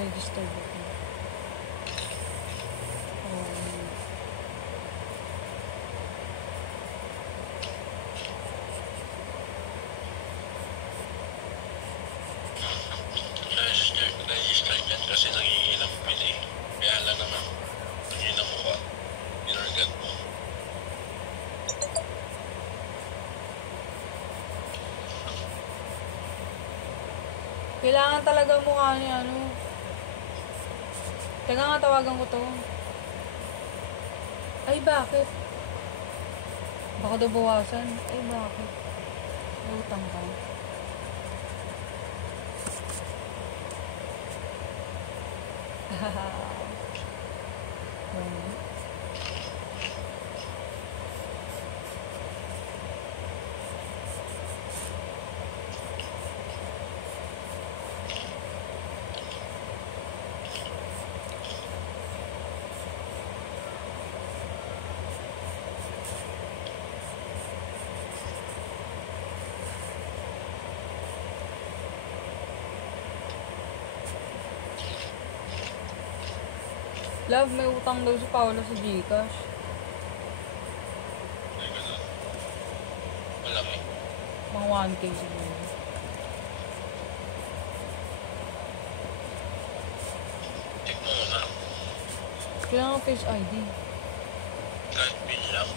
Registered ako. Registered yan kasi nangingilang pili. Kaya lang naman, nangingilang mo ka. Inorgan mo. Kailangan talaga mukha niya, ano. Teka nga, tawagan ko to. Ay, bakit? Baka daw bawasan. Ay, bakit? May utang ka. Hahaha. Love, may utang daw si Paolo sa Gcash. Ay, ganun. Malaki. Mga 1K siguro. Check mo muna. Kailangan Face ID. Kahit pin lang.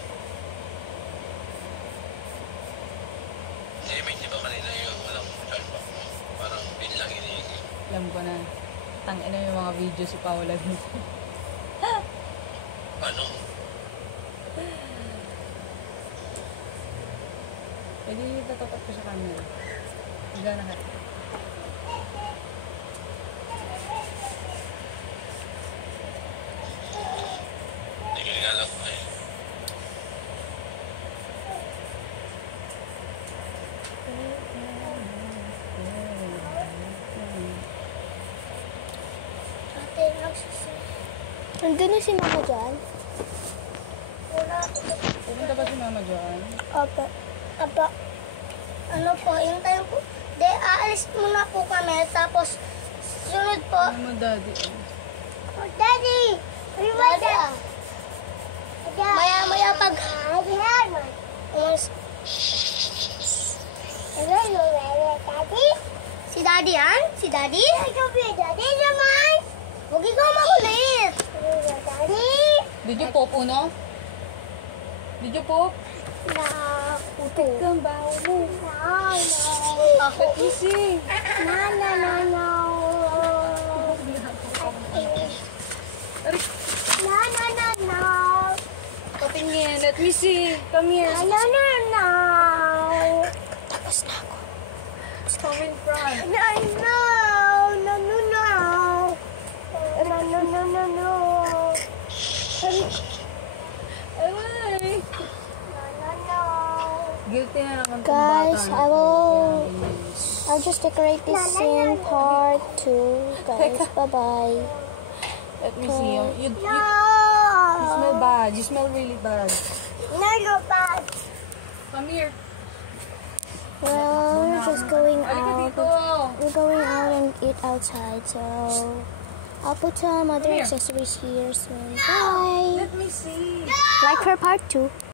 Hindi, may di ba kanina yung walang chargeback mo? Parang pin lang hinihingi. Alam ko na. Tangina yung mga video si Paolo dito. Ano? Pwede tatapat ko sa camera. Higa na ka. Tingin nga lang ko eh. Nandun na si Mama dyan? Wala. Pupunta ba si Mama dyan? Opo. Apa, ano po, yung tayo po. De, aalis muna po kami, tapos sunod po. Mama, daddy. Oh, Daddy! Ano ba dyan? Maya-maya pag... Umas... Daddy? Si Daddy yan? Si Daddy? Daddy naman! Huwag ikaw makulit! Daddy? Did you poop, Uno? Did you poop? Nakuto. Kang baho mo. Ako. Easy. No. Kapingin. Let me see. Come here. No. Tapos na ako. Come in front. No. Ay. Guilty na naman tong Guys, bata. I'll just decorate this scene part 2. Guys, bye-bye. Let me see. You smell bad. You smell really bad. No, bad. Come here. Well, we're just going Halika out. dito. We're going out and eat outside, so I'll put some other Come here. accessories here soon. Bye! Let me see. Like for part 2.